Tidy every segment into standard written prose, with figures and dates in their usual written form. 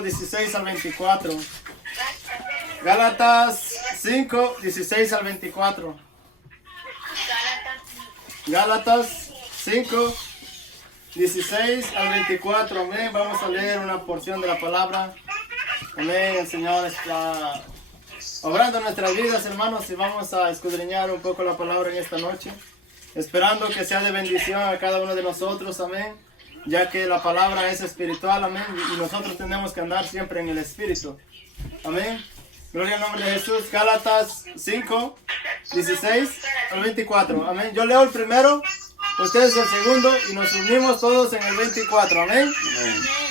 versículos 16 al 24. Gálatas 5, 16 al 24. Gálatas 5, 16 al 24. Amén. Vamos a leer una porción de la palabra. Amén. El Señor está obrando en nuestras vidas, hermanos, y vamos a escudriñar un poco la palabra en esta noche, esperando que sea de bendición a cada uno de nosotros. Amén. Ya que la palabra es espiritual. Amén. Y nosotros tenemos que andar siempre en el Espíritu. Amén. Gloria al nombre de Jesús. Gálatas 5, 16 al 24. Amén. Yo leo el primero, ustedes el segundo, y nos unimos todos en el 24. Amén.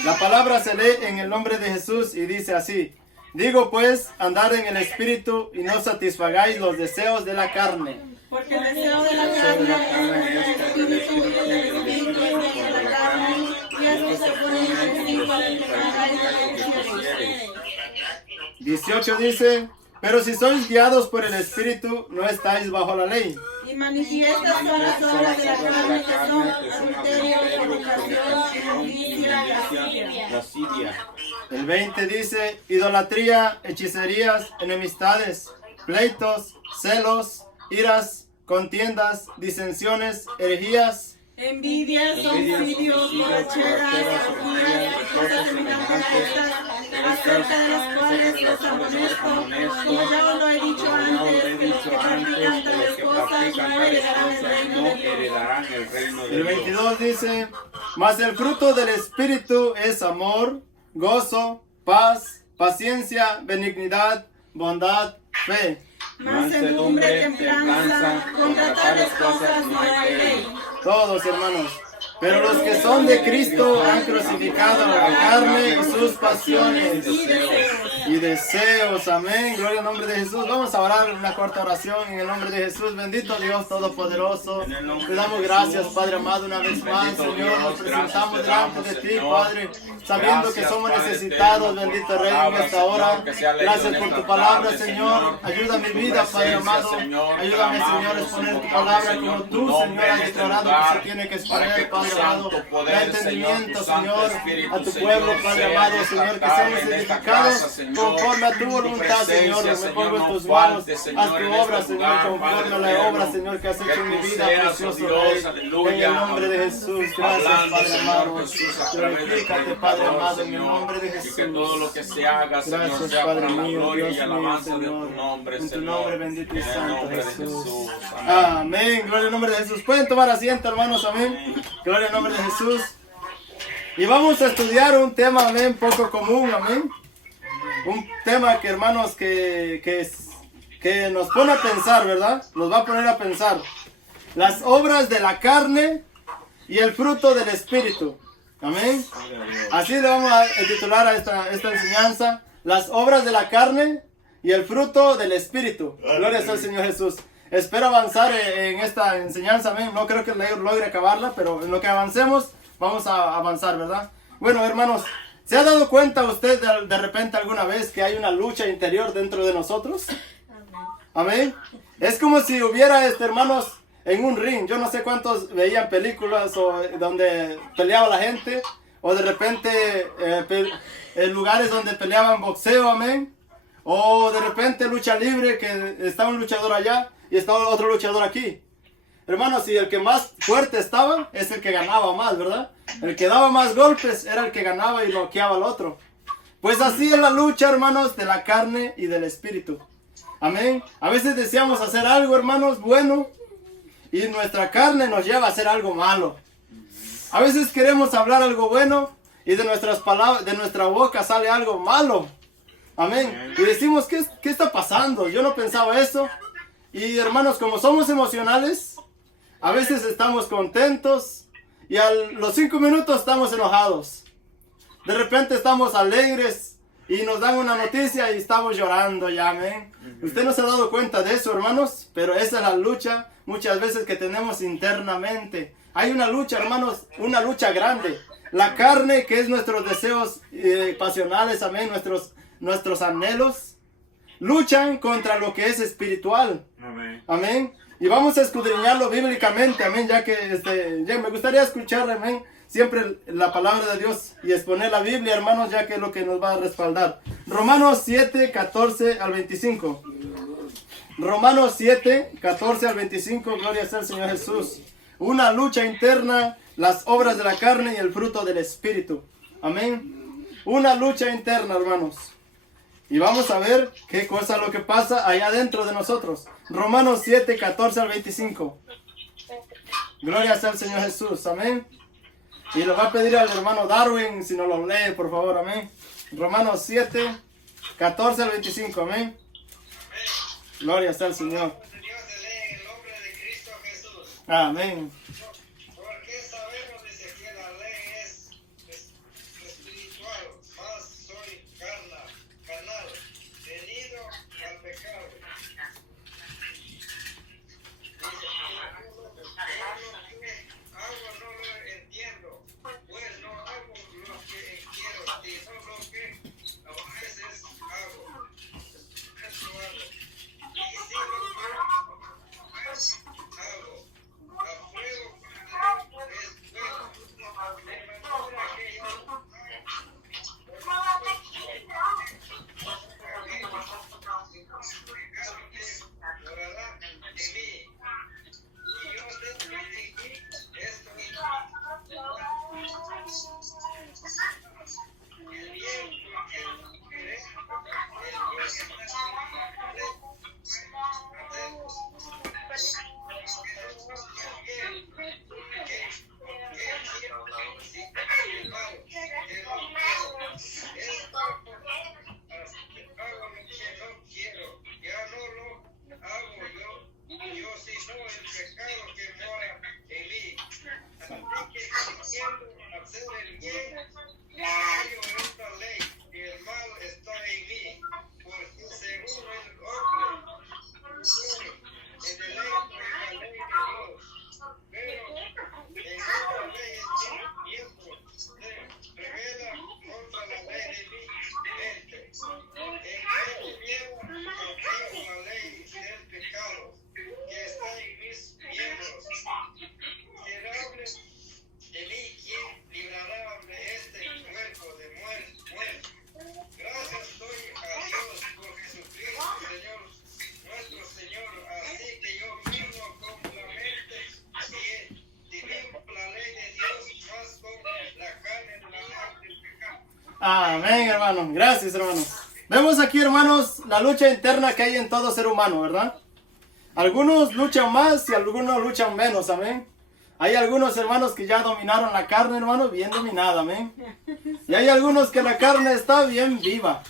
La palabra se lee en el nombre de Jesús y dice así: digo pues, andar en el Espíritu y no satisfagáis los deseos de la carne. Porque el deseo de la carne es el Espíritu, y el Espíritu es de la carne, y esto se pone en el para que hagáis lo que quisieres. 18 dice: pero si sois guiados por el Espíritu, no estáis bajo la ley. Y manifiestas son las obras de la carne, que son adulterio, fornicación, inmundicia, lascivia. El 20 dice: idolatría, hechicerías, enemistades, pleitos, celos, iras, contiendas, disensiones, herejías, envidias, homicidios, borracheras, orgías, cosas semejantes a estas, acerca de las cuales os amonesta, como ya os lo he dicho antes, que los que practican tales cosas no heredarán el reino de Dios. El 22 dice: mas el fruto del Espíritu es amor, gozo, paz, paciencia, benignidad, bondad, fe, mansedumbre, templanza, contra tales cosas no hay ley. Todos, hermanos. Pero los que son de Cristo han crucificado la carne y sus pasiones y deseos. Amén. Gloria al nombre de Jesús. Vamos a orar una corta oración en el nombre de Jesús. Bendito Dios Todopoderoso. Te damos gracias, Padre amado, una vez más, Señor. Nos presentamos delante de ti, Padre, sabiendo que somos necesitados, bendito Rey, en esta hora. Gracias por tu palabra, Señor. Ayuda mi vida, Padre amado. Ayúdame, Señor, a exponer tu palabra como tú, Señor, has declarado que se tiene que exponer, Padre amado. Da entendimiento, Señor, a tu pueblo, Padre amado, Señor, que seamos edificados conforme a tu voluntad, Señor. Me pongo en tus manos. Haz tu obra, Señor, conforme a la obra, Señor, que has hecho en mi vida, precioso Rey. En el nombre de Jesús. Gracias, Padre amado. Glorifícate, Padre amado, en el nombre de Jesús. Y que todo lo que se haga, Señor, Gracias, sea Padre para la mío, gloria Dios y mío, alabanza de Señor. tu nombre, En tu Señor. nombre bendito y En el santo, nombre de Jesús. Jesús. Amén. Gloria al nombre de Jesús. Pueden tomar asiento, hermanos. Amén. Gloria al nombre de Jesús. Y vamos a estudiar un tema, amén, poco común, amén. Un tema que, hermanos, que nos pone a pensar, ¿verdad? Nos va a poner a pensar. Las obras de la carne y el fruto del Espíritu. Amén. Así le vamos a titular a esta enseñanza: las obras de la carne y el fruto del Espíritu. Gloria al Señor Jesús. Espero avanzar en esta enseñanza, amén. No creo que logre acabarla, pero en lo que avancemos, vamos a avanzar, ¿verdad? Bueno, hermanos, ¿se ha dado cuenta usted de repente alguna vez que hay una lucha interior dentro de nosotros? Amén. Es como si hubiera, hermanos, en un ring. Yo no sé cuántos veían películas donde peleaba la gente, o de repente en lugares donde peleaban boxeo, amén. O de repente lucha libre, que está un luchador allá y está otro luchador aquí. Hermanos, y el que más fuerte estaba es el que ganaba más, ¿verdad? El que daba más golpes era el que ganaba y noqueaba al otro. Pues así es la lucha, hermanos, de la carne y del Espíritu. Amén. A veces deseamos hacer algo, hermanos, bueno, y nuestra carne nos lleva a hacer algo malo. A veces queremos hablar algo bueno y de nuestras palabras, de nuestra boca sale algo malo. Amén. Y decimos, ¿qué está pasando? Yo no pensaba eso. Y hermanos, como somos emocionales, a veces estamos contentos y a los 5 minutos estamos enojados. De repente estamos alegres y nos dan una noticia y estamos llorando ya, amén. Usted no se ha dado cuenta de eso, hermanos, pero esa es la lucha muchas veces que tenemos internamente. Hay una lucha, hermanos, una lucha grande. La carne, que es nuestros deseos pasionales, amén, nuestros anhelos, luchan contra lo que es espiritual. Amén. Amén. Y vamos a escudriñarlo bíblicamente, amén, ya que me gustaría escuchar, amén, siempre la palabra de Dios y exponer la Biblia, hermanos, ya que es lo que nos va a respaldar. Romanos 7, 14 al 25. Romanos 7, 14 al 25, gloria sea al Señor Jesús. Una lucha interna, las obras de la carne y el fruto del Espíritu. Amén. Una lucha interna, hermanos. Y vamos a ver qué cosa es lo que pasa allá dentro de nosotros. Romanos 7, 14 al 25. Gloria sea al Señor Jesús. Amén. Y le va a pedir al hermano Darwin si no lo lee, por favor. Amén. Romanos 7, 14 al 25. Amén. Gloria sea al Señor. Amén. Porque sabemos dice que la ley es espiritual, mas soy carnal, venido al pecado. Dice, lo que hago no lo entiendo, pues no hago lo que quiero, sino lo que a veces hago. Eso hago. Y si lo que hago, apruebo que es bueno, de manera que yo morará en mí. Y yo dentro de mí estoy el bien que querés, el bien Amén, hermano. Gracias, hermano. Vemos aquí, hermanos, la lucha interna que hay en todo ser humano, ¿verdad? Algunos luchan más y algunos luchan menos, amén. Hay algunos hermanos que ya dominaron la carne, hermano, bien dominada, amén. Y hay algunos que la carne está bien viva,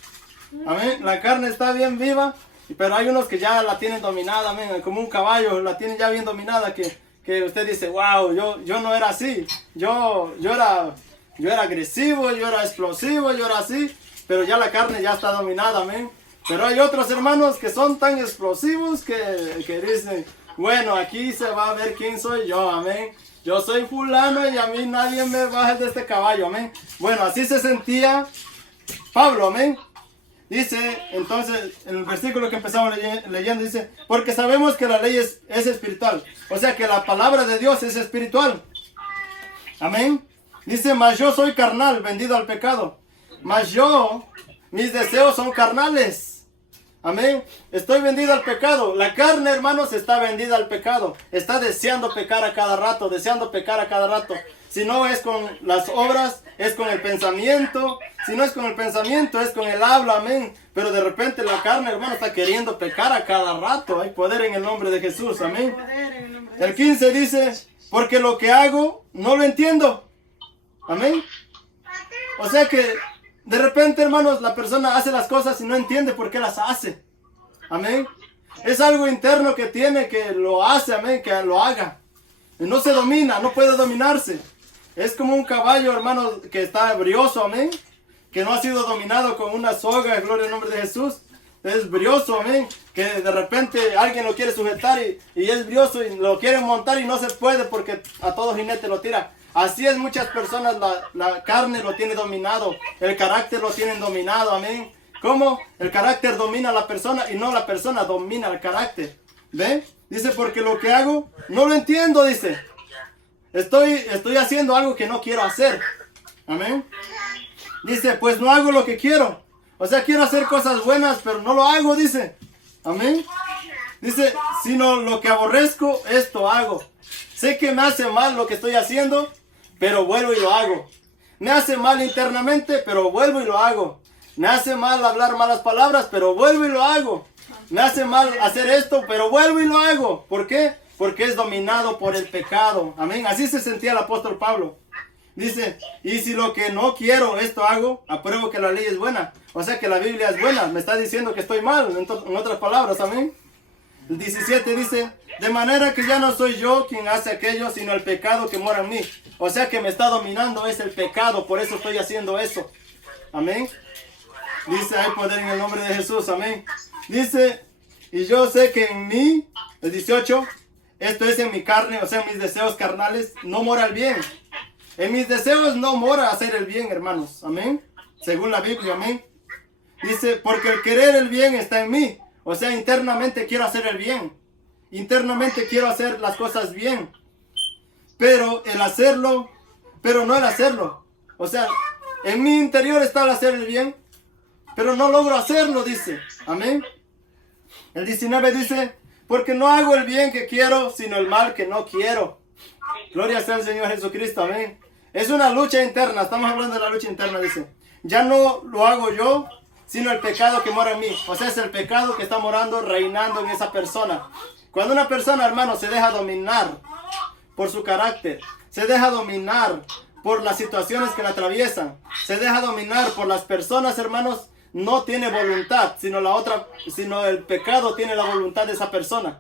amén. La carne está bien viva, pero hay unos que ya la tienen dominada, amén. Como un caballo, la tienen ya bien dominada, que usted dice, wow, yo no era así. Yo era agresivo, yo era explosivo, yo era así, pero ya la carne ya está dominada, amén. Pero hay otros hermanos que son tan explosivos que dicen, bueno, aquí se va a ver quién soy yo, amén. Yo soy fulano y a mí nadie me baja de este caballo, amén. Bueno, así se sentía Pablo, amén. Dice, entonces, en el versículo que empezamos leyendo, dice, porque sabemos que la ley es espiritual. O sea que la palabra de Dios es espiritual. Amén. Dice, mas yo soy carnal, vendido al pecado. Mas yo, mis deseos son carnales. Amén. Estoy vendido al pecado. La carne, hermanos, está vendida al pecado. Está deseando pecar a cada rato, deseando pecar a cada rato. Si no es con las obras, es con el pensamiento. Si no es con el pensamiento, es con el habla, amén. Pero de repente la carne, hermano, está queriendo pecar a cada rato. Hay poder en el nombre de Jesús, amén. El 15 dice, porque lo que hago, no lo entiendo. Amén. O sea que de repente, hermanos, la persona hace las cosas y no entiende por qué las hace. Amén. Es algo interno que tiene, que lo hace, amén, que lo haga. Y no se domina, no puede dominarse. Es como un caballo, hermanos, que está brioso, amén. Que no ha sido dominado con una soga, gloria al nombre de Jesús. Es brioso, amén. Que de repente alguien lo quiere sujetar y es brioso y lo quiere montar y no se puede porque a todo jinete lo tira. Así es, muchas personas, la carne lo tiene dominado, el carácter lo tienen dominado, amén. ¿Cómo? El carácter domina a la persona y no la persona domina el carácter. ¿Ve? Dice, porque lo que hago, no lo entiendo, dice. estoy haciendo algo que no quiero hacer. Amén. Dice, pues no hago lo que quiero. O sea, quiero hacer cosas buenas, pero no lo hago, dice. Amén. Dice, sino lo que aborrezco, esto hago. Sé que me hace mal lo que estoy haciendo, pero vuelvo y lo hago. Me hace mal internamente, pero vuelvo y lo hago. Me hace mal hablar malas palabras, pero vuelvo y lo hago. Me hace mal hacer esto, pero vuelvo y lo hago. ¿Por qué? Porque es dominado por el pecado. Amén. Así se sentía el apóstol Pablo. Dice, y si lo que no quiero, esto hago, apruebo que la ley es buena. O sea que la Biblia es buena. Me está diciendo que estoy mal, en otras palabras. Amén. El 17 dice, de manera que ya no soy yo quien hace aquello, sino el pecado que mora en mí. O sea que me está dominando es el pecado, por eso estoy haciendo eso. Amén. Dice, hay poder en el nombre de Jesús. Amén. Dice, y yo sé que en mí, el 18, esto es en mi carne, o sea, en mis deseos carnales, no mora el bien. En mis deseos no mora hacer el bien, hermanos. Amén. Según la Biblia, amén. Dice, porque el querer el bien está en mí. O sea, internamente quiero hacer el bien. Internamente quiero hacer las cosas bien. Pero el hacerlo, pero no el hacerlo. O sea, en mi interior está el hacer el bien, pero no logro hacerlo, dice. Amén. El 19 dice, porque no hago el bien que quiero, sino el mal que no quiero. Gloria sea al Señor Jesucristo, amén. Es una lucha interna, estamos hablando de la lucha interna, dice. Ya no lo hago yo, sino el pecado que mora en mí. O sea, es el pecado que está morando, reinando en esa persona. Cuando una persona, hermano, se deja dominar por su carácter, se deja dominar por las situaciones que la atraviesan, se deja dominar por las personas, hermanos, no tiene voluntad, sino el pecado tiene la voluntad de esa persona.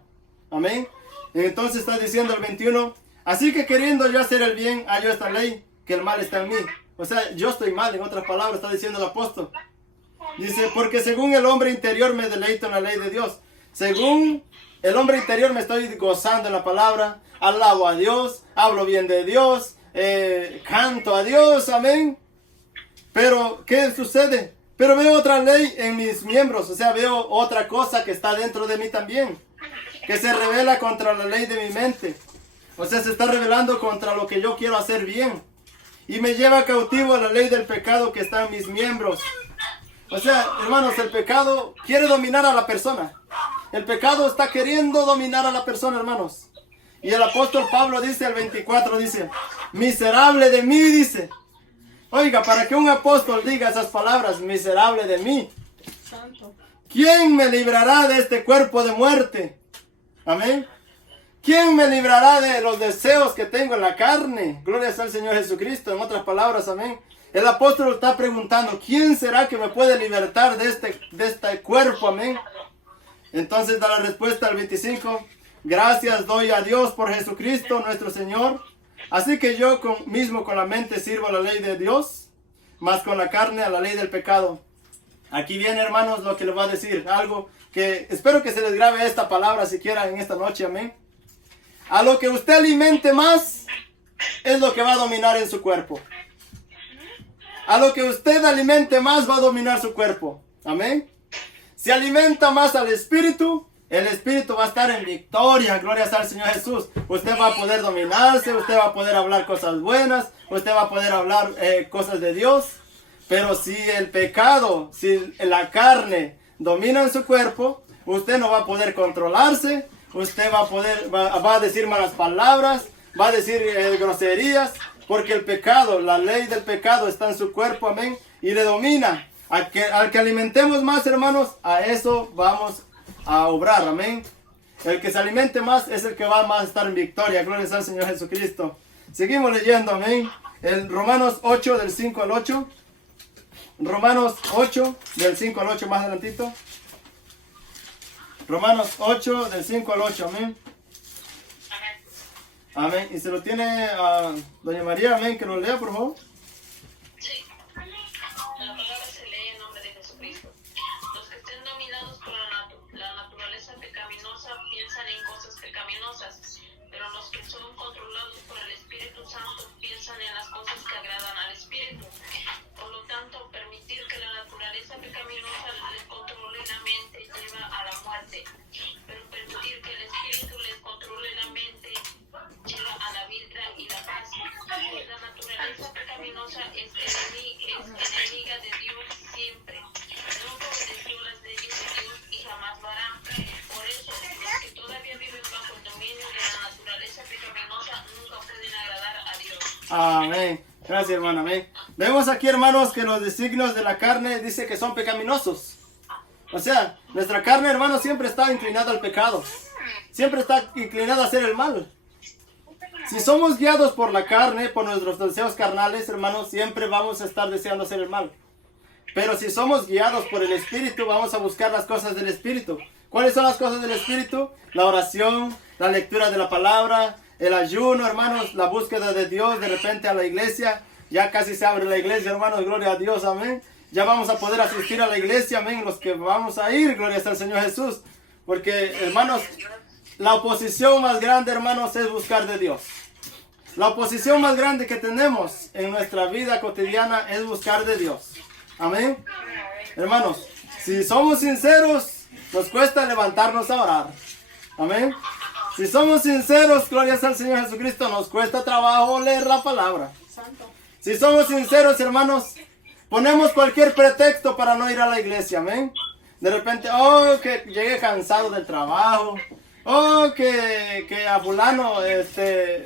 Amén. Entonces está diciendo el 21, así que queriendo yo hacer el bien, hallo esta ley, que el mal está en mí. O sea, yo estoy mal, en otras palabras, está diciendo el apóstol. Dice, porque según el hombre interior me deleito en la ley de Dios. Según el hombre interior me estoy gozando en la palabra, alabo a Dios, hablo bien de Dios, canto a Dios, amén. Pero, ¿qué sucede? Pero veo otra ley en mis miembros, o sea, veo otra cosa que está dentro de mí también, que se revela contra la ley de mi mente. O sea, se está rebelando contra lo que yo quiero hacer bien. Y me lleva cautivo a la ley del pecado que está en mis miembros. O sea, hermanos, el pecado quiere dominar a la persona. El pecado está queriendo dominar a la persona, hermanos. Y el apóstol Pablo dice, el 24, dice, miserable de mí, dice. Oiga, para que un apóstol diga esas palabras, miserable de mí. Santo. ¿Quién me librará de este cuerpo de muerte? Amén. ¿Quién me librará de los deseos que tengo en la carne? Gloria sea al Señor Jesucristo. En otras palabras, amén. El apóstol está preguntando, ¿quién será que me puede libertar de este cuerpo? Amén. Entonces da la respuesta al 25. Gracias doy a Dios por Jesucristo nuestro Señor. Así que yo mismo con la mente sirvo a la ley de Dios, más con la carne a la ley del pecado. Aquí viene, hermanos, lo que les voy a decir. Algo que espero que se les grabe esta palabra siquiera en esta noche. Amén. A lo que usted alimente más es lo que va a dominar en su cuerpo. A lo que usted alimente más va a dominar su cuerpo. Amén. Si alimenta más al Espíritu, el Espíritu va a estar en victoria. Gloria sea al Señor Jesús. Usted va a poder dominarse, usted va a poder hablar cosas buenas, usted va a poder hablar cosas de Dios. Pero si el pecado, si la carne domina en su cuerpo, usted no va a poder controlarse. Usted va a decir malas palabras, va a decir groserías, porque el pecado, la ley del pecado está en su cuerpo, amén, y le domina. Al que alimentemos más, hermanos, a eso vamos a obrar, amén. El que se alimente más es el que va más a estar en victoria. Gloria al Señor Jesucristo. Seguimos leyendo, amén. En Romanos 8, del 5 al 8. Romanos 8, del 5 al 8, más adelantito. Romanos 8, del 5 al 8, amén. Amén. Y se lo tiene a doña María, amén, que lo lea, por favor. Sí. La palabra se lee en nombre de Jesucristo. Los que estén dominados por la naturaleza pecaminosa piensan en cosas pecaminosas, pero los que son controlados por el Espíritu Santo piensan en las cosas que agradan al Espíritu. Por lo tanto, permitir que la naturaleza pecaminosa les controle la mente lleva a la muerte, pero permitir que el Espíritu les controle la mente lleva a la vida y la paz. Amén. Gracias, hermano. Amén. Vemos aquí, hermanos, que los designios de la carne dice que son pecaminosos. O sea, nuestra carne, hermanos, siempre está inclinada al pecado. Siempre está inclinada a hacer el mal. Si somos guiados por la carne, por nuestros deseos carnales, hermanos, siempre vamos a estar deseando hacer el mal. Pero si somos guiados por el Espíritu, vamos a buscar las cosas del Espíritu. ¿Cuáles son las cosas del Espíritu? La oración, la lectura de la palabra, el ayuno, hermanos, la búsqueda de Dios, de repente a la iglesia. Ya casi se abre la iglesia, hermanos, gloria a Dios, amén. Ya vamos a poder asistir a la iglesia, amén, los que vamos a ir, gloria al Señor Jesús. Porque, hermanos, la oposición más grande, hermanos, es buscar de Dios. La oposición más grande que tenemos en nuestra vida cotidiana es buscar de Dios. Amén. Hermanos, si somos sinceros, nos cuesta levantarnos a orar. Amén. Si somos sinceros, gloria al Señor Jesucristo, nos cuesta trabajo leer la palabra. Si somos sinceros, hermanos, ponemos cualquier pretexto para no ir a la iglesia. Amén. De repente, oh, que llegué cansado del trabajo. Oh, que a fulano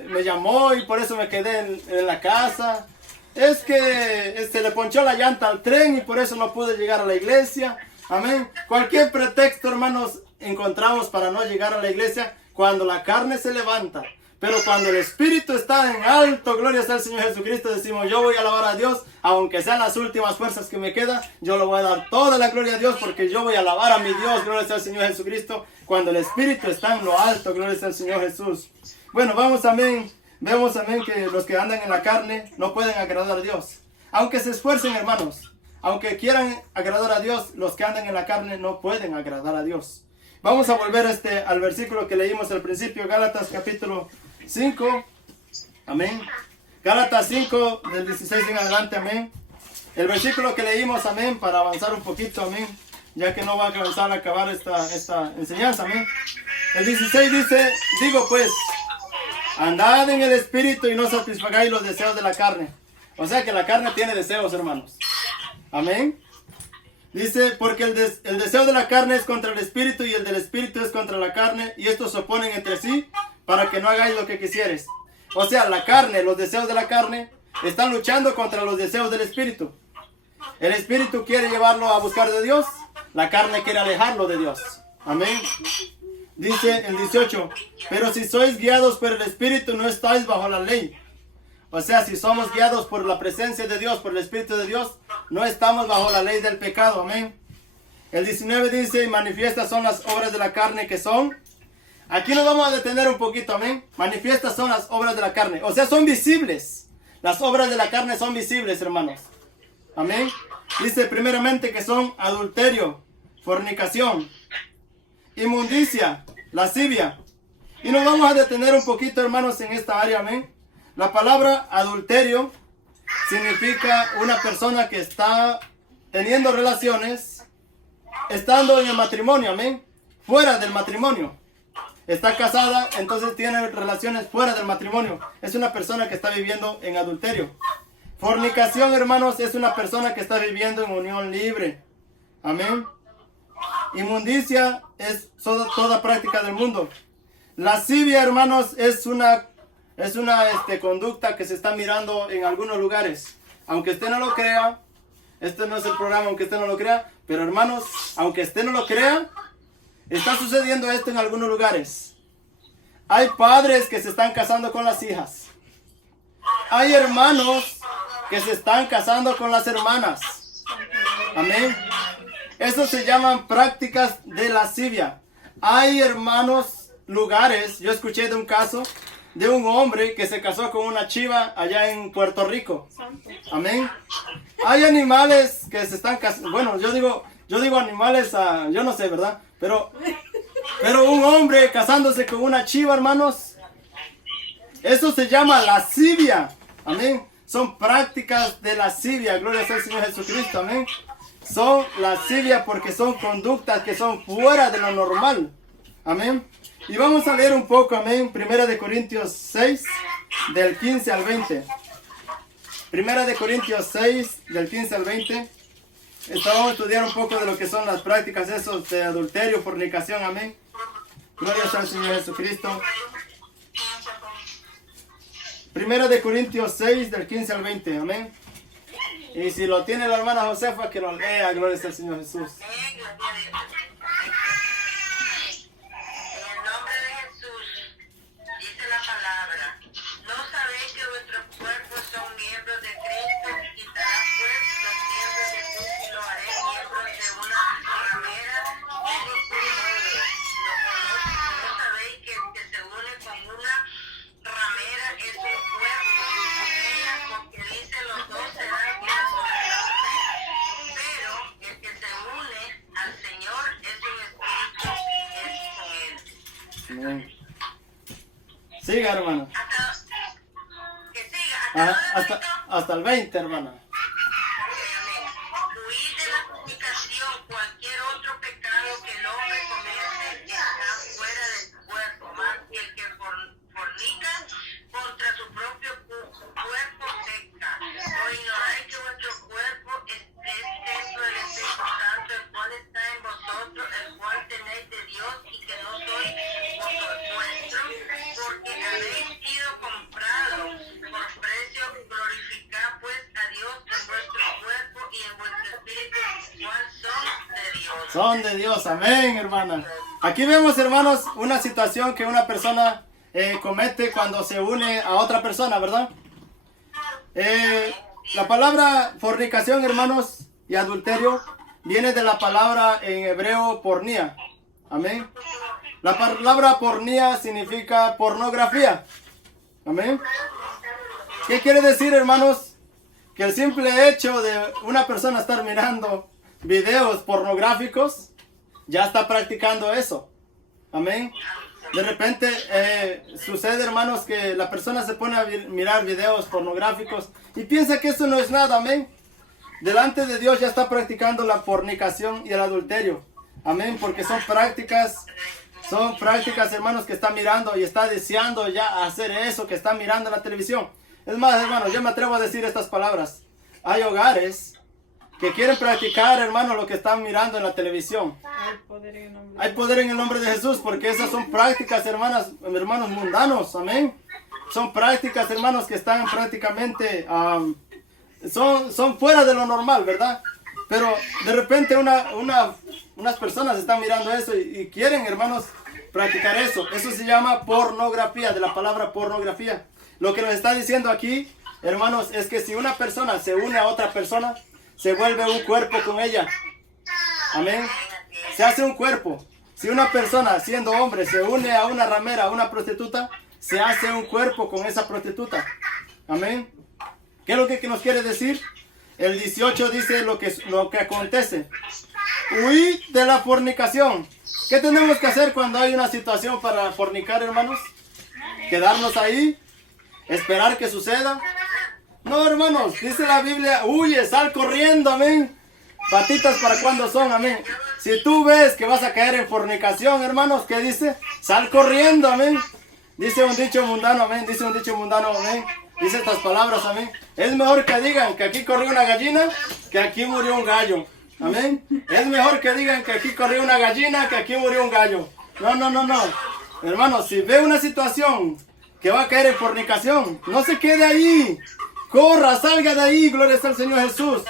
me llamó y por eso me quedé en la casa. Es que le ponchó la llanta al tren y por eso no pude llegar a la iglesia. Amén. Cualquier pretexto, hermanos, encontramos para no llegar a la iglesia cuando la carne se levanta. Pero cuando el Espíritu está en alto, gloria al Señor Jesucristo, decimos, yo voy a alabar a Dios, aunque sean las últimas fuerzas que me quedan, yo le voy a dar toda la gloria a Dios, porque yo voy a alabar a mi Dios, gloria al Señor Jesucristo, cuando el Espíritu está en lo alto, gloria al Señor Jesús. Bueno, vamos, amén. Vemos, amén, que los que andan en la carne no pueden agradar a Dios. Aunque se esfuercen, hermanos, aunque quieran agradar a Dios, los que andan en la carne no pueden agradar a Dios. Vamos a volver al versículo que leímos al principio, Gálatas capítulo 5, amén. Gálatas 5, del 16 en adelante, amén. El versículo que leímos, amén, para avanzar un poquito, amén, ya que no va a alcanzar a acabar esta enseñanza, amén. El 16 dice, digo pues, andad en el Espíritu y no satisfagáis los deseos de la carne. O sea que la carne tiene deseos, hermanos. Amén. Dice, porque el deseo de la carne es contra el Espíritu y el del Espíritu es contra la carne, y estos se oponen entre sí para que no hagáis lo que quisieres. O sea, la carne, los deseos de la carne están luchando contra los deseos del Espíritu. El Espíritu quiere llevarlo a buscar de Dios, la carne quiere alejarlo de Dios. Amén. Dice el 18, pero si sois guiados por el Espíritu no estáis bajo la ley. O sea, si somos guiados por la presencia de Dios, por el Espíritu de Dios, no estamos bajo la ley del pecado. Amén. El 19 dice, y manifiestas son las obras de la carne que son. Aquí nos vamos a detener un poquito, amén. Manifiestas son las obras de la carne. O sea, son visibles. Las obras de la carne son visibles, hermanos. Amén. Dice primeramente que son adulterio, fornicación, inmundicia, lascivia. Y nos vamos a detener un poquito, hermanos, en esta área, amén. La palabra adulterio significa una persona que está teniendo relaciones, estando en el matrimonio, amén. Fuera del matrimonio. Está casada, entonces tiene relaciones fuera del matrimonio. Es una persona que está viviendo en adulterio. Fornicación, hermanos, es una persona que está viviendo en unión libre. Amén. Inmundicia es toda práctica del mundo. Lascivia, hermanos, es una conducta que se está mirando en algunos lugares. Aunque usted no lo crea, este no es el programa, aunque usted no lo crea, pero hermanos, aunque usted no lo crea, está sucediendo esto en algunos lugares. Hay padres que se están casando con las hijas. Hay hermanos que se están casando con las hermanas. Amén. Eso se llaman prácticas de lascivia. Hay hermanos, lugares, yo escuché de un caso de un hombre que se casó con una chiva allá en Puerto Rico. Amén. Hay animales que se están casando. Bueno, yo digo animales, yo no sé, ¿verdad? Pero un hombre casándose con una chiva, hermanos, eso se llama lascivia. Amén. Son prácticas de lascivia. Gloria al Señor Jesucristo. Amén. Son lascivia porque son conductas que son fuera de lo normal. Amén. Y vamos a leer un poco, amén. Primera de Corintios 6, del 15 al 20. Primera de Corintios 6, del 15 al 20. Vamos a estudiar un poco de lo que son las prácticas esos de adulterio, fornicación, amén. Gloria al Señor Jesucristo. Primera de Corintios 6, del 15 al 20. Amén. Y si lo tiene la hermana Josefa, que lo lea. Gloria al Señor Jesús. En el nombre de Jesús, dice la palabra, ¿no sabéis que vuestros cuerpos son miembros de Cristo? Quitará pues los miembros de Jesús y los haré miembros de una ramera y de un modo. ¿No sabéis que el que se une con una ramera es un cuerpo con ella? Porque dice los dos serán una sola carne. Pero el que se une al Señor es un espíritu, es con él. Amén. Siga, hermana. Que siga, Hasta el 20, hermana. Huid de la fornicación, cualquier otro pecado que el hombre comete está fuera del cuerpo, más que el que fornica contra su propio cuerpo peca. ¿O ignoráis que vuestro cuerpo es templo del Espíritu Santo, el cual está en vosotros, el cual tenéis de Dios y que no sois vuestros, porque habéis sido comprados por precio? Glorificad pues a Dios en vuestro cuerpo y en vuestro espíritu, cual son de Dios. Son de Dios, amén, hermana. Aquí vemos, hermanos, una situación que una persona comete cuando se une a otra persona, ¿verdad? La palabra fornicación, hermanos, y adulterio viene de la palabra en hebreo pornía. Amén. La palabra pornía significa pornografía. Amén. ¿Qué quiere decir, hermanos? Que el simple hecho de una persona estar mirando videos pornográficos ya está practicando eso. Amén. De repente sucede, hermanos, que la persona se pone a mirar videos pornográficos y piensa que eso no es nada. Amén. Delante de Dios ya está practicando la fornicación y el adulterio. Amén. Porque son prácticas, hermanos, que está mirando y está deseando ya hacer eso que está mirando en la televisión. Es más, hermanos, yo me atrevo a decir estas palabras. Hay hogares que quieren practicar, hermanos, lo que están mirando en la televisión. Hay poder en el nombre de Jesús, porque esas son prácticas, hermanos mundanos. Amén. Son prácticas, hermanos, que están prácticamente, son fuera de lo normal, ¿verdad? Pero de repente unas personas están mirando eso y quieren, hermanos, practicar eso. Eso se llama pornografía, de la palabra pornografía. Lo que nos está diciendo aquí, hermanos, es que si una persona se une a otra persona, se vuelve un cuerpo con ella. Amén. Se hace un cuerpo. Si una persona, siendo hombre, se une a una ramera, a una prostituta, se hace un cuerpo con esa prostituta. Amén. ¿Qué es lo que nos quiere decir? El 18 dice lo que acontece. Huid de la fornicación. ¿Qué tenemos que hacer cuando hay una situación para fornicar, hermanos? ¿Quedarnos ahí? ¿Esperar que suceda? No, hermanos, dice la Biblia, huye, sal corriendo, amén. Patitas para cuando son, amén. Si tú ves que vas a caer en fornicación, hermanos, ¿qué dice? Sal corriendo, amén. Dice un dicho mundano, amén. Dice un dicho mundano, amén. Dice estas palabras, amén. Es mejor que digan que aquí corrió una gallina, que aquí murió un gallo. Amén. Es mejor que digan que aquí corrió una gallina, que aquí murió un gallo. No. Hermanos, si ve una situación que va a caer en fornicación, no se quede ahí. Corra, salga de ahí, gloria al Señor Jesús.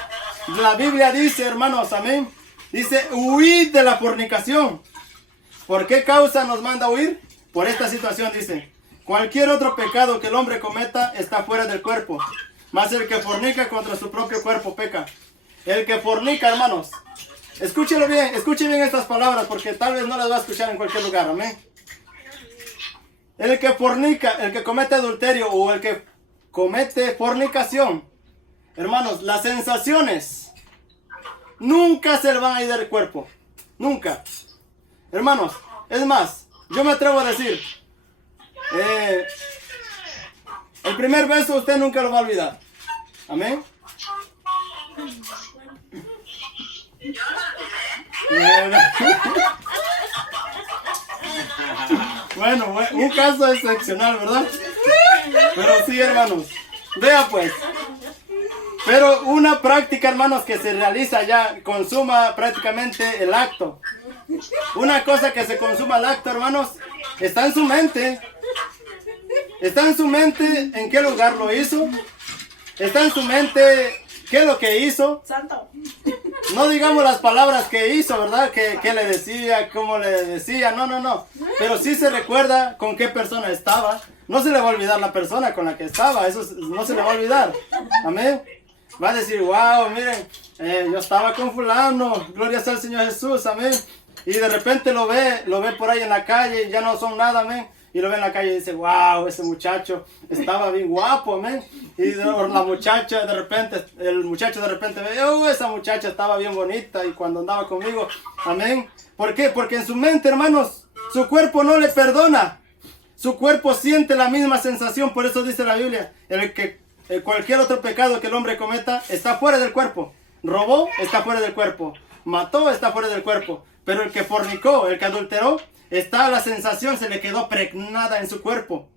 La Biblia dice, hermanos, amén. Dice, huid de la fornicación. ¿Por qué causa nos manda a huir? Por esta situación, dice. Cualquier otro pecado que el hombre cometa está fuera del cuerpo. Mas el que fornica contra su propio cuerpo peca. El que fornica, hermanos. Escúchelo bien, escuchen bien estas palabras, porque tal vez no las va a escuchar en cualquier lugar, amén. El que fornica, el que comete adulterio o el que comete fornicación, hermanos, las sensaciones nunca se le van a ir del cuerpo. Nunca. Hermanos, es más, yo me atrevo a decir, el primer beso usted nunca lo va a olvidar. Amén. Bueno, un caso excepcional, ¿verdad? Pero sí, hermanos. Vea pues. Pero una práctica, hermanos, que se realiza ya, consuma prácticamente el acto. Una cosa que se consuma el acto, hermanos, está en su mente. ¿Está en su mente en qué lugar lo hizo? ¿Está en su mente qué es lo que hizo? Santo. No digamos las palabras que hizo, ¿verdad? ¿Qué le decía? ¿Cómo le decía? No. Pero sí se recuerda con qué persona estaba. No se le va a olvidar la persona con la que estaba. Eso no se le va a olvidar. Amén. Va a decir, wow, miren, yo estaba con fulano. Gloria sea al Señor Jesús. Amén. Y de repente lo ve por ahí en la calle y ya no son nada, amén. Y lo ve en la calle y dice, wow, ese muchacho estaba bien guapo, amén. Y la muchacha de repente, el muchacho de repente ve, oh, esa muchacha estaba bien bonita y cuando andaba conmigo, amén. ¿Por qué? Porque en su mente, hermanos, su cuerpo no le perdona. Su cuerpo siente la misma sensación, por eso dice la Biblia, cualquier otro pecado que el hombre cometa está fuera del cuerpo. Robó, está fuera del cuerpo. Mató, está fuera del cuerpo. Pero el que fornicó, el que adulteró, la sensación se le quedó pregnada en su cuerpo.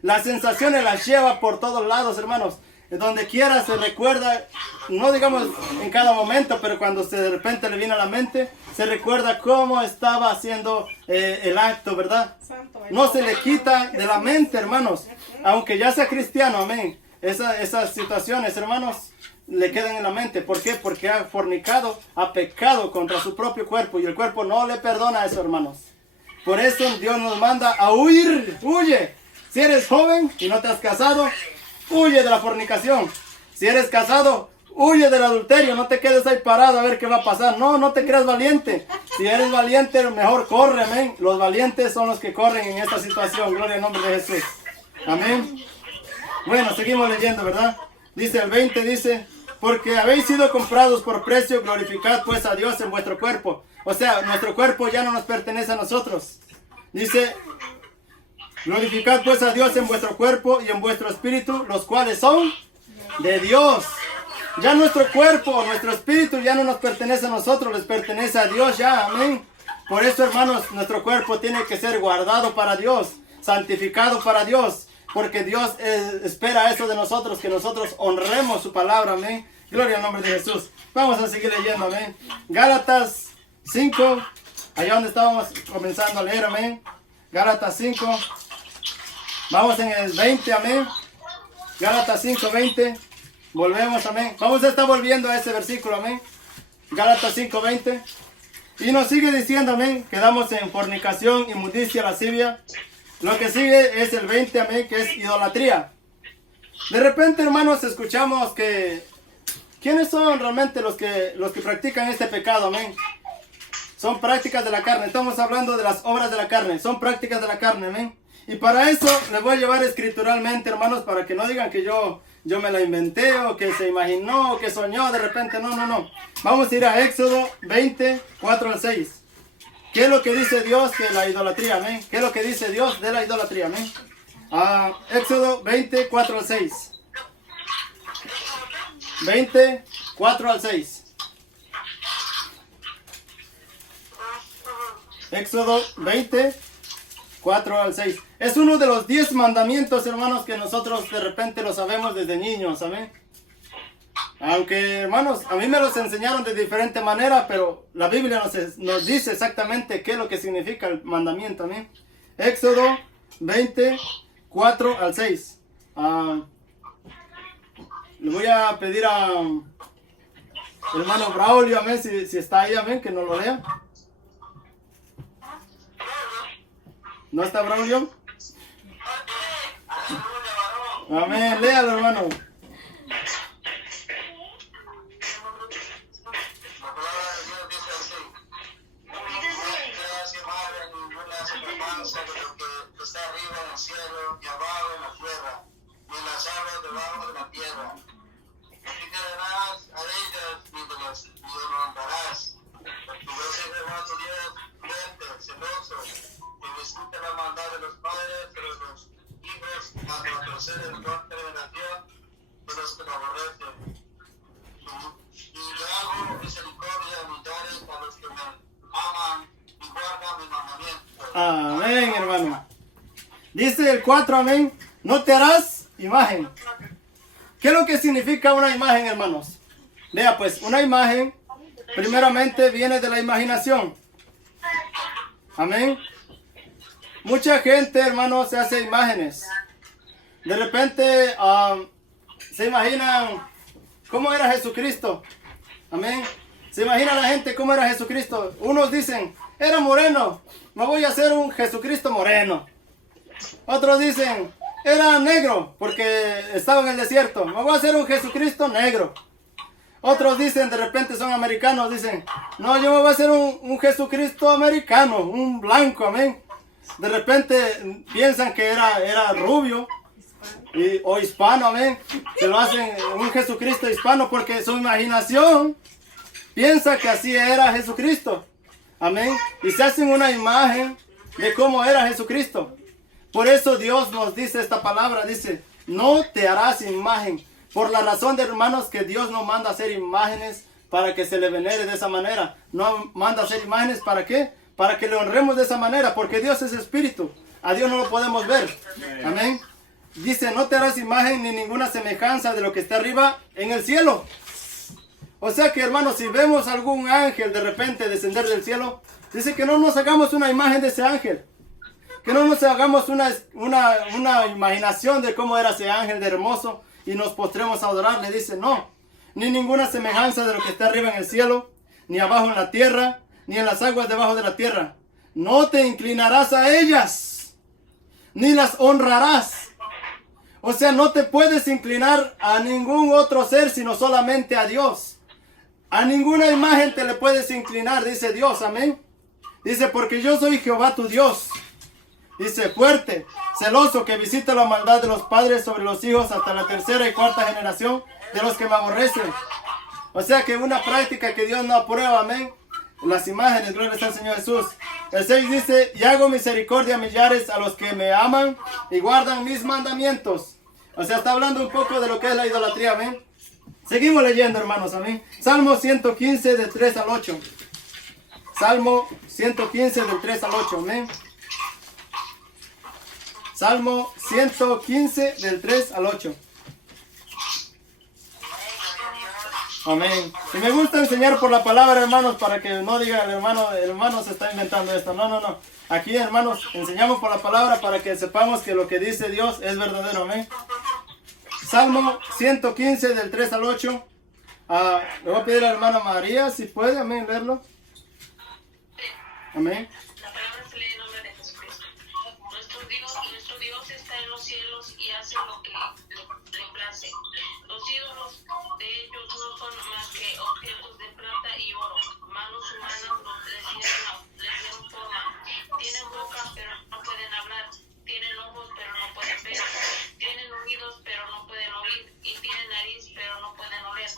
Las sensaciones las lleva por todos lados, hermanos. Donde quiera se recuerda, no digamos en cada momento, pero cuando de repente le viene a la mente, se recuerda cómo estaba haciendo el acto, ¿verdad? No se le quita de la mente, hermanos. Aunque ya sea cristiano, amén. Esas situaciones, hermanos, le quedan en la mente. ¿Por qué? Porque ha fornicado, ha pecado contra su propio cuerpo y el cuerpo no le perdona eso, hermanos. Por eso Dios nos manda a huir. Huye. Si eres joven y no te has casado, huye de la fornicación. Si eres casado, huye del adulterio. No te quedes ahí parado a ver qué va a pasar. No te creas valiente. Si eres valiente, mejor corre, amén. Los valientes son los que corren en esta situación. Gloria al nombre de Jesús. Amén. Bueno, seguimos leyendo, ¿verdad? Dice el 20, dice, porque habéis sido comprados por precio, glorificad pues a Dios en vuestro cuerpo. O sea, nuestro cuerpo ya no nos pertenece a nosotros. Dice, glorificad pues a Dios en vuestro cuerpo y en vuestro espíritu, los cuales son de Dios. Ya nuestro cuerpo, nuestro espíritu ya no nos pertenece a nosotros, les pertenece a Dios ya, amén. Por eso, hermanos, nuestro cuerpo tiene que ser guardado para Dios, santificado para Dios, porque Dios espera eso de nosotros, que nosotros honremos su palabra, amén. Gloria al nombre de Jesús. Vamos a seguir leyendo, amén. Gálatas 5, allá donde estábamos comenzando a leer, amén. Gálatas 5, vamos en el 20, amén. Gálatas 5, 20, volvemos, amén. Vamos a estar volviendo a ese versículo, amén. Gálatas 5, 20. Y nos sigue diciendo, amén, quedamos en fornicación, inmundicia, lascivia. Lo que sigue es el 20, amén, que es idolatría. De repente, hermanos, escuchamos que ¿quiénes son realmente los que practican este pecado, amén? Son prácticas de la carne. Estamos hablando de las obras de la carne. Son prácticas de la carne, amén. Y para eso les voy a llevar escrituralmente, hermanos, para que no digan que yo me la inventé o que se imaginó o que soñó de repente. No. Vamos a ir a Éxodo 20, 4 al 6. ¿Qué es lo que dice Dios de la idolatría, amén? ¿Qué es lo que dice Dios de la idolatría, amén? Éxodo 20, 4 al 6. 20, 4 al 6. Éxodo 20, 4 al 6. Es uno de los 10 mandamientos, hermanos, que nosotros de repente lo sabemos desde niños, amén. Aunque, hermanos, a mí me los enseñaron de diferente manera, pero la Biblia nos dice exactamente qué es lo que significa el mandamiento, amén. Éxodo 20, 4 al 6. Le voy a pedir a hermano Braulio, amén, si está ahí, amén, que nos lo lea. ¿No está Braulio? Amén, léalo, hermano. La palabra de Dios dice así: no creas imagen ninguna semejanza de lo que está arriba en el cielo y abajo en la tierra, ni en las aguas debajo de la tierra. Ni creerás a ellas ni las honrarás. Y yo soy Jehová tu Dios, fuerte, celoso, que visita la maldad de los padres, pero los hijos hasta la tercera y cuarta generación de los que lo aborrecen. Y le hago misericordia y millares a los que me aman y guardan mis mandamientos. Amén, hermano. Dice el 4, amén. No te harás imagen. ¿Qué es lo que significa una imagen, hermanos? Vea, pues, una imagen primeramente viene de la imaginación. Amén. Mucha gente, hermanos, se hace imágenes. de repente se imaginan cómo era Jesucristo. Amén. Se imagina la gente cómo era Jesucristo. Unos dicen, era moreno, me voy a hacer un Jesucristo moreno. Otros dicen, era negro porque estaba en el desierto, me voy a hacer un Jesucristo negro. Otros dicen, de repente son americanos, dicen, no, yo me voy a hacer un Jesucristo americano, un blanco, amén. De repente piensan que era rubio o hispano, amén. Se lo hacen un Jesucristo hispano porque su imaginación piensa que así era Jesucristo, amén. Y se hacen una imagen de cómo era Jesucristo. Por eso Dios nos dice esta palabra, dice, no te harás imagen. Por la razón de hermanos que Dios no manda hacer imágenes para que se le venere de esa manera. No manda hacer imágenes ¿para qué? Para que le honremos de esa manera, porque Dios es espíritu. A Dios no lo podemos ver. Amén. Dice, no te harás imagen ni ninguna semejanza de lo que está arriba en el cielo. O sea que, hermanos, si vemos algún ángel de repente descender del cielo, dice que no nos hagamos una imagen de ese ángel. Que no nos hagamos una imaginación de cómo era ese ángel de hermoso y nos postremos a adorarle. Dice, no, ni ninguna semejanza de lo que está arriba en el cielo, ni abajo en la tierra, ni en las aguas debajo de la tierra. No te inclinarás a ellas, ni las honrarás. O sea, no te puedes inclinar a ningún otro ser, sino solamente a Dios. A ninguna imagen te le puedes inclinar, dice Dios, amén. Dice, porque yo soy Jehová tu Dios. Dice, fuerte, celoso, que visita la maldad de los padres sobre los hijos hasta la tercera y cuarta generación de los que me aborrecen. O sea que una práctica que Dios no aprueba, amén. Las imágenes, gloria al Señor Jesús. El 6 dice, y hago misericordia a millares a los que me aman y guardan mis mandamientos. O sea, está hablando un poco de lo que es la idolatría, amén. Seguimos leyendo, hermanos, amén. Salmo 115 del 3 al 8. Salmo 115 del 3 al 8, amén. Salmo 115 del 3 al 8. Amén. Y me gusta enseñar por la palabra, hermanos, para que no digan, el hermano se está inventando esto. No, no, no. Aquí, hermanos, enseñamos por la palabra para que sepamos que lo que dice Dios es verdadero. Amén. Salmo 115 del 3 al 8. Le voy a pedir a la hermana María, si puede, amén, leerlo. Amén. La palabra se lee en nombre de Jesucristo. Nuestro Dios está en los cielos y hace lo que le place. Los ídolos de ellos no son más que objetos de plata y oro. Manos humanas les dieron forma. Tienen boca, pero no pueden hablar. Tienen ojos, pero no pueden ver. Tienen oídos, pero no pueden oír. Y tienen nariz, pero no pueden oler.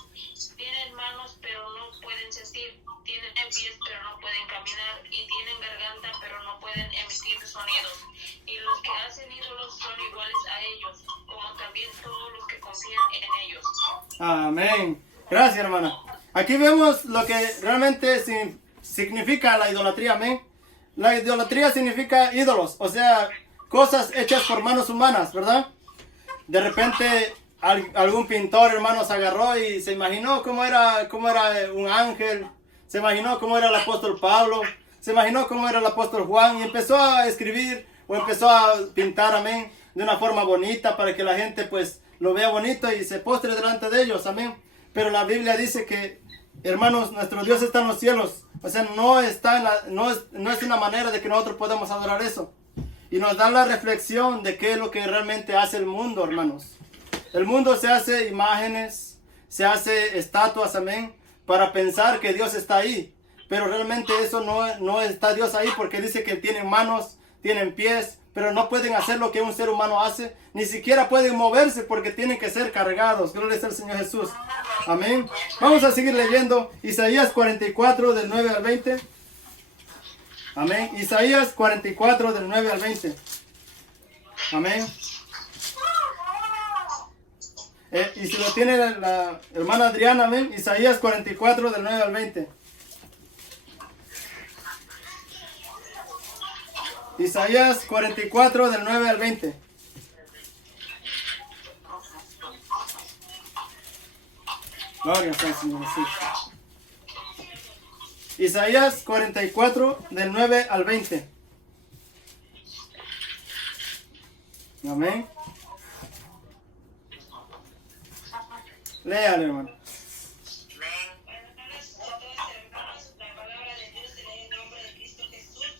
Tienen manos, pero no pueden sentir. Tienen pies, pero no pueden caminar. Y tienen garganta, pero no pueden emitir sonidos. Y los que hacen ídolos son iguales a ellos, como también todos los que confían en ellos. Amén. Gracias, hermana. Aquí vemos lo que realmente significa la idolatría, amén. La idolatría significa ídolos, o sea, cosas hechas por manos humanas, ¿verdad? De repente algún pintor, hermanos, agarró y se imaginó cómo era un ángel, se imaginó cómo era el apóstol Pablo, se imaginó cómo era el apóstol Juan y empezó a escribir o empezó a pintar, amén, de una forma bonita para que la gente pues lo vea bonito y se postre delante de ellos, amén. Pero la Biblia dice que, hermanos, nuestro Dios está en los cielos, o sea, no es una manera de que nosotros podamos adorar eso. Y nos da la reflexión de qué es lo que realmente hace el mundo, hermanos. El mundo se hace imágenes, se hace estatuas, amén, para pensar que Dios está ahí. Pero realmente eso no está Dios ahí, porque dice que tienen manos, tienen pies, pero no pueden hacer lo que un ser humano hace. Ni siquiera pueden moverse porque tienen que ser cargados. Gloria al Señor Jesús. Amén. Vamos a seguir leyendo Isaías 44 del 9 al 20. Amén. Isaías 44 del 9 al 20. Amén. Y si lo tiene la hermana Adriana, amén. Isaías 44 del 9 al 20. Isaías 44 del 9 al 20. Gloria al Señor Jesús. Isaías 44 del 9 al 20. Amén. Léale, hermano. Amén. Buenas tardes a todos hermanos. La palabra de Dios se lee en el nombre de Cristo Jesús.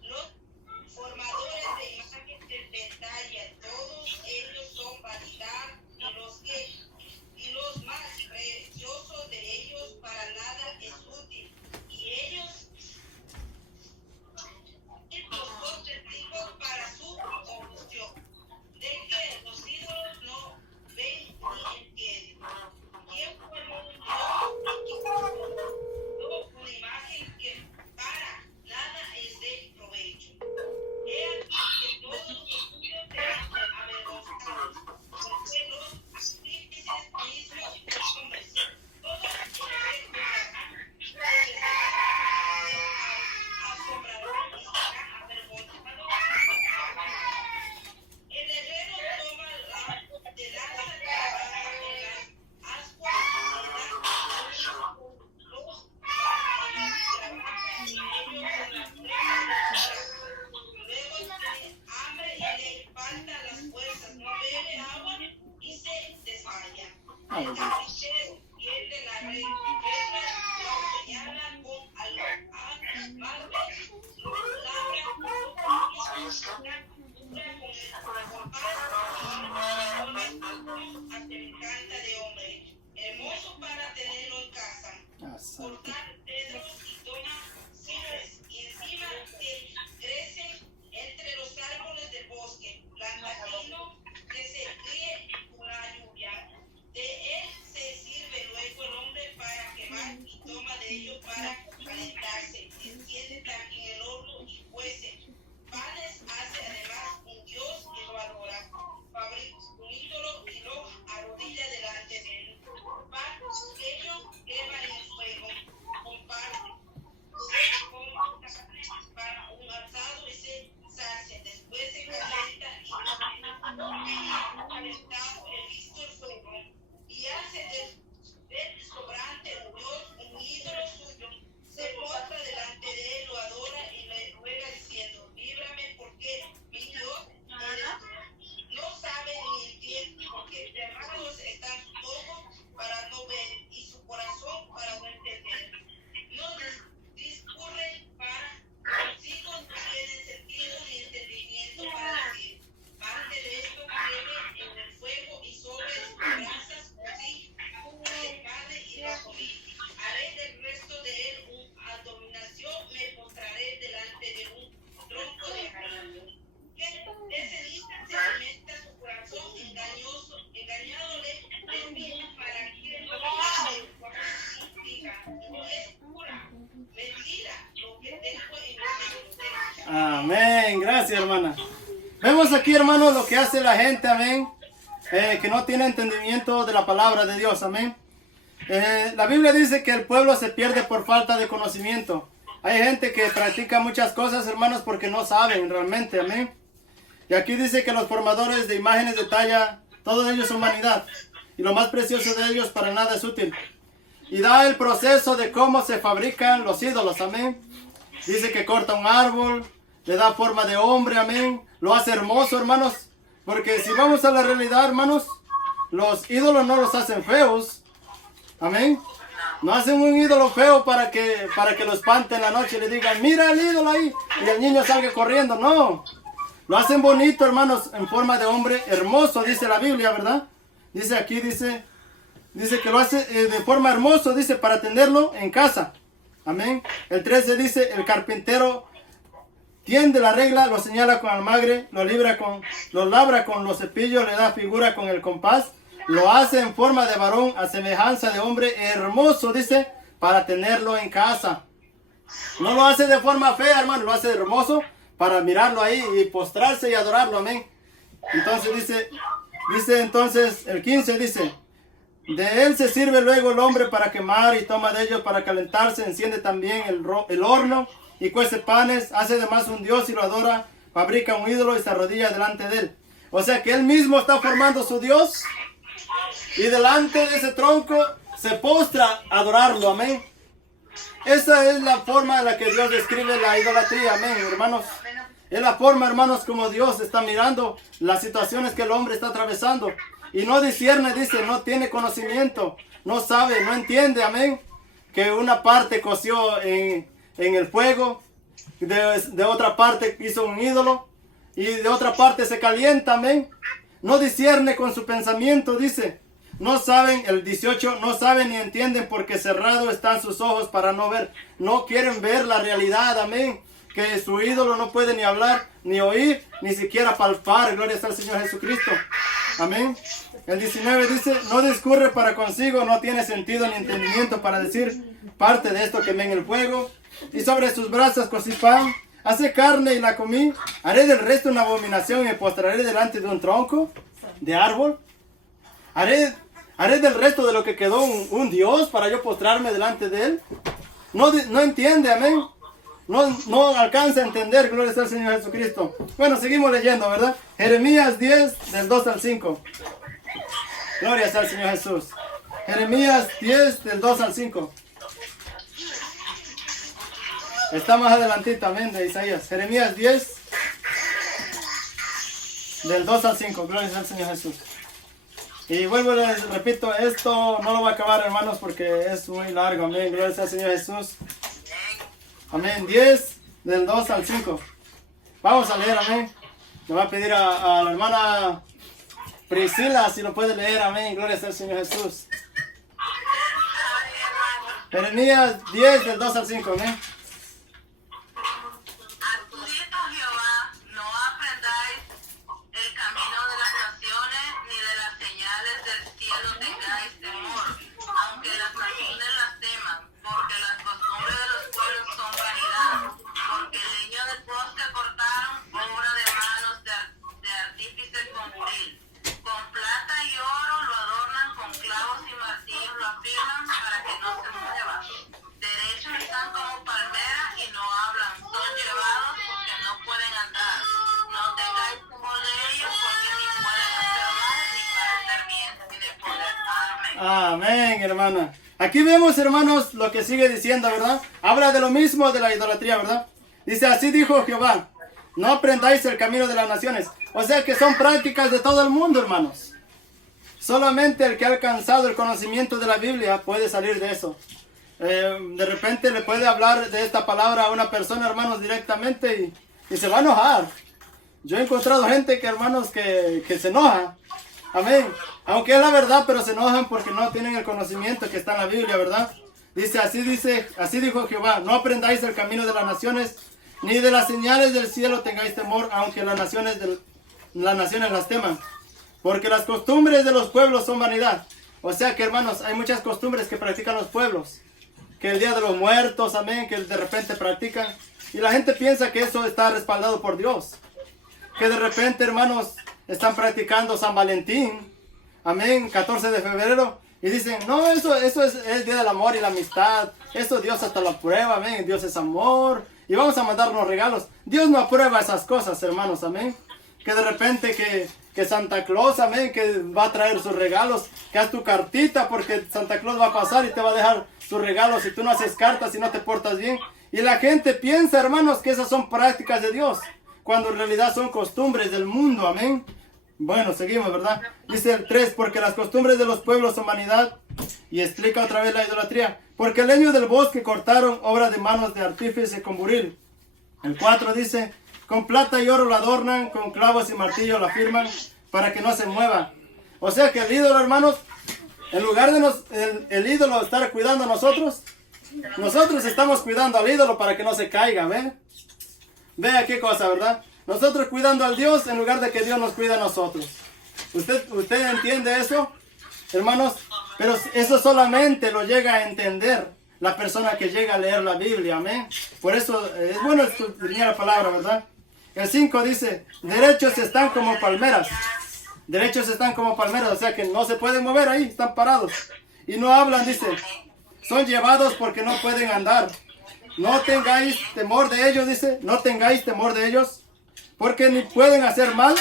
Los formadores de imagen de detalle, todos ellos son vanidad y los más preciosos de ellos para nada es útil. Y ellos son testigos para su confusión, de que los ídolos no ven ni entienden. ¿Quién formó un Dios y una imagen que para nada es de provecho? He aquí que todos los estudios serán avergonzados, porque los artífices mismos los hombres, todos asombrarán y serán avergonzados. El herrero toma de lanza trabajada en las ascuas y da los trabaja en ellos en las pruebas. Luego tiene hambre y le faltan las fuerzas, no bebe agua y se desmaya. El carnicero pierde la regla, lo señala con amarre, lo labra con encanta de hombre, hermoso para tenerlo en casa. Cortar cedros y toma cipreses, y encima que crecen entre los árboles del bosque, plantagino que se críe con la lluvia. De él se sirve luego el hombre para quemar y toma de ello para calentarse. Enciende también el horno y cuece. Panes hace además un dios que lo adora. Fabrica un ídolo y lo arrodilla delante de él. Pan ellos queman en el fuego. Comparte para un asado y se sacia. Después se calienta y calentado el visto el fuego. Y hace del sobrante de Dios un ídolo suyo. Se postra delante de él, lo adora y le ruega diciendo: líbrame, porque mi Dios eres tú. No sabe ni entiende, porque cerrados están sus ojos para no ver y su corazón para no entender. No discurren para consigo, no tienen sentido ni entendimiento para decir. Parte de esto queme en el fuego y sobre sus brasas así de carne y de comida. Haré del resto de él una abominación, me postraré delante de un tronco de jaramillo. Que de ceniza se alimenta su corazón engañándole desvía para que no diga, no es pura mentira lo que tengo en mi mano. Amén. Gracias, hermana. Vemos aquí, hermanos, lo que hace la gente, amén, que no tiene entendimiento de la palabra de Dios, amén. La Biblia dice que el pueblo se pierde por falta de conocimiento. Hay gente que practica muchas cosas, hermanos, porque no saben realmente, amén. Y aquí dice que los formadores de imágenes de talla, todos ellos son vanidad, y lo más precioso de ellos para nada es útil. Y da el proceso de cómo se fabrican los ídolos, amén. Dice que corta un árbol, le da forma de hombre, amén. Lo hace hermoso, hermanos. Porque si vamos a la realidad, hermanos, los ídolos no los hacen feos. Amén. No hacen un ídolo feo para que lo espanten en la noche y le digan: mira el ídolo ahí, y el niño salga corriendo. No. Lo hacen bonito, hermanos, en forma de hombre hermoso, dice la Biblia, ¿verdad? Dice aquí, dice que lo hace de forma hermosa, dice, para tenerlo en casa. Amén. El 13 dice: el carpintero tiende la regla, lo señala con almagre, lo labra con los cepillos, le da figura con el compás, lo hace en forma de varón, a semejanza de hombre hermoso, dice, para tenerlo en casa. No lo hace de forma fea, hermano, lo hace hermoso para mirarlo ahí y postrarse y adorarlo, amén. Entonces dice entonces el 15 dice: de él se sirve luego el hombre para quemar y toma de ellos para calentarse, enciende también el horno y cuece panes, hace además un dios y lo adora, fabrica un ídolo y se arrodilla delante de él. O sea que él mismo está formando su dios y delante de ese tronco se postra a adorarlo, amén. Esa es la forma en la que Dios describe la idolatría, amén, hermanos. Es la forma, hermanos, como Dios está mirando las situaciones que el hombre está atravesando. y no discierne, dice, no tiene conocimiento, no sabe, no entiende, amén, que una parte coció en el fuego, de otra parte hizo un ídolo, y de otra parte se calienta, amén. No discierne con su pensamiento, dice. No saben, el 18, no saben ni entienden porque cerrados están sus ojos para no ver. No quieren ver la realidad, amén. Que su ídolo no puede ni hablar, ni oír, ni siquiera palpar. Gloria al Señor Jesucristo. Amén. El 19 dice, no discurre para consigo, no tiene sentido ni entendimiento para decir parte de esto que ven en el fuego. Y sobre sus brasas cocí pan, hace carne y la comí. Haré del resto una abominación y me postraré delante de un tronco de árbol. Haré del resto de lo que quedó un Dios para yo postrarme delante de él. No entiende, amén. No alcanza a entender, gloria al Señor Jesucristo. Bueno, seguimos leyendo, ¿verdad? Jeremías 10, del 2 al 5. Gloria al Señor Jesús. Jeremías 10, del 2 al 5. Está más adelantito, amén, de Isaías. Jeremías 10, del 2 al 5. Gloria al Señor Jesús. Y vuelvo y les repito, esto no lo va a acabar, hermanos, porque es muy largo. Amén, gloria al Señor Jesús. Amén, 10, del 2 al 5. Vamos a leer, amén. Le voy a pedir a la hermana Priscila si lo puede leer, amén, gloria al Señor Jesús. Jeremías 10, del 2 al 5, amén. Amén, hermana. Aquí vemos, hermanos, lo que sigue diciendo, ¿verdad? Habla de lo mismo de la idolatría, ¿verdad? Dice, así dijo Jehová, no aprendáis el camino de las naciones. O sea que son prácticas de todo el mundo, hermanos. Solamente el que ha alcanzado el conocimiento de la Biblia puede salir de eso. De repente le puede hablar de esta palabra a una persona, hermanos, directamente y se va a enojar. Yo he encontrado gente que, hermanos, que se enoja. Amén. Aunque es la verdad, pero se enojan porque no tienen el conocimiento que está en la Biblia, ¿verdad? Dice, así dijo Jehová, no aprendáis el camino de las naciones, ni de las señales del cielo tengáis temor, aunque las naciones las teman. Porque las costumbres de los pueblos son vanidad. O sea que, hermanos, hay muchas costumbres que practican los pueblos. Que el Día de los Muertos, amén, que de repente practican. Y la gente piensa que eso está respaldado por Dios. Que de repente, hermanos, están practicando San Valentín, amén, 14 de febrero, y dicen, no, eso es el día del amor y la amistad, eso Dios hasta lo aprueba, amén, Dios es amor, y vamos a mandarnos regalos. Dios no aprueba esas cosas, hermanos, amén, que de repente que Santa Claus, amén, que va a traer sus regalos, que haz tu cartita porque Santa Claus va a pasar y te va a dejar sus regalos si tú no haces cartas y no te portas bien, y la gente piensa, hermanos, que esas son prácticas de Dios, cuando en realidad son costumbres del mundo, amén. Bueno, seguimos, ¿verdad? Dice el 3, porque las costumbres de los pueblos son vanidad. Y explica otra vez la idolatría. Porque el leño del bosque cortaron, obra de manos de artífice con buril. El 4 dice, con plata y oro la adornan, con clavos y martillo la firman, para que no se mueva. O sea que el ídolo, hermanos, en lugar de el ídolo estar cuidando a nosotros estamos cuidando al ídolo para que no se caiga, ¿ve? Vea qué cosa, ¿verdad? Nosotros cuidando al Dios en lugar de que Dios nos cuida a nosotros. ¿Usted entiende eso, hermanos? Pero eso solamente lo llega a entender la persona que llega a leer la Biblia, amén. Por eso es bueno escudriñar la palabra, ¿verdad? El 5 dice, derechos están como palmeras. Derechos están como palmeras, o sea que no se pueden mover ahí, están parados. Y no hablan, dice, son llevados porque no pueden andar. No tengáis temor de ellos, dice, no tengáis temor de ellos. Porque ni pueden hacer mal,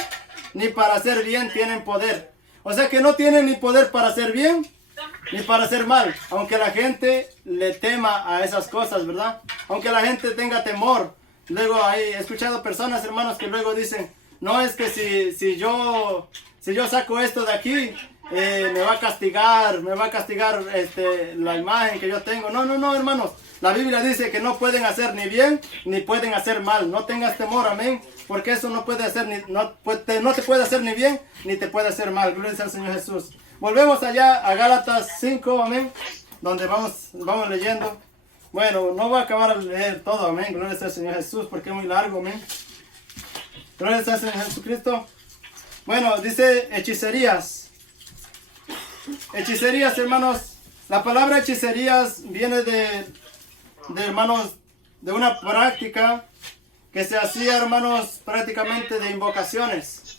ni para hacer bien tienen poder. O sea que no tienen ni poder para hacer bien, ni para hacer mal. Aunque la gente le tema a esas cosas, ¿verdad? Aunque la gente tenga temor. Luego he escuchado personas, hermanos, que luego dicen, no, es que si si yo saco esto de aquí, me va a castigar la imagen que yo tengo. No, no, no, hermanos. La Biblia dice que no pueden hacer ni bien ni pueden hacer mal. No tengas temor, amén. Porque eso no puede hacer no te puede hacer ni bien ni te puede hacer mal. Gloria al Señor Jesús. Volvemos allá a Gálatas 5, amén. Donde vamos leyendo. Bueno, no voy a acabar de leer todo, amén. Gloria al Señor Jesús porque es muy largo, amén. Gloria al Señor Jesucristo. Bueno, dice hechicerías. Hechicerías, hermanos. La palabra hechicerías viene de hermanos, de una práctica que se hacía, hermanos, prácticamente de invocaciones.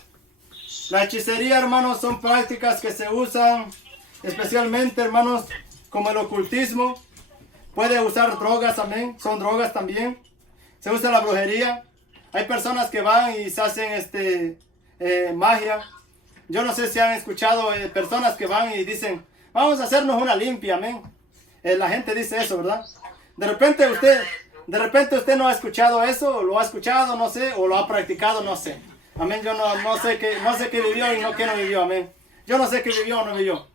La hechicería, hermanos, son prácticas que se usan especialmente, hermanos, como el ocultismo. Puede usar drogas también, son drogas también. Se usa la brujería. Hay personas que van y se hacen magia. Yo no sé si han escuchado personas que van y dicen, vamos a hacernos una limpia, amén. La gente dice eso, ¿verdad? De repente usted no ha escuchado eso, o lo ha escuchado, no sé, o lo ha practicado, no sé. Amén, yo no sé qué vivió y qué no vivió, amén. Yo no sé qué vivió o no vivió.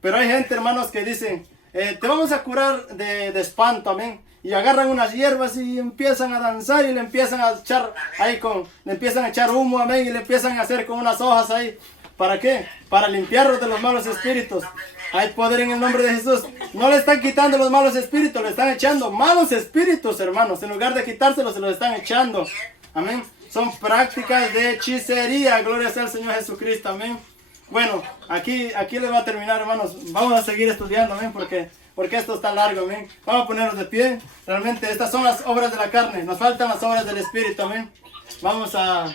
Pero hay gente, hermanos, que dicen, te vamos a curar de espanto, amén. Y agarran unas hierbas y empiezan a danzar y le empiezan a echar le empiezan a echar humo, amén, y le empiezan a hacer con unas hojas ahí. ¿Para qué? Para limpiarlos de los malos espíritus. Hay poder en el nombre de Jesús. No le están quitando los malos espíritus, le están echando malos espíritus, hermanos. En lugar de quitárselos, se los están echando. Amén. Son prácticas de hechicería. Gloria sea al Señor Jesucristo. Amén. Bueno, aquí les va a terminar, hermanos. Vamos a seguir estudiando, amén, porque esto está largo, amén. Vamos a ponernos de pie. Realmente estas son las obras de la carne. Nos faltan las obras del Espíritu, amén. Vamos a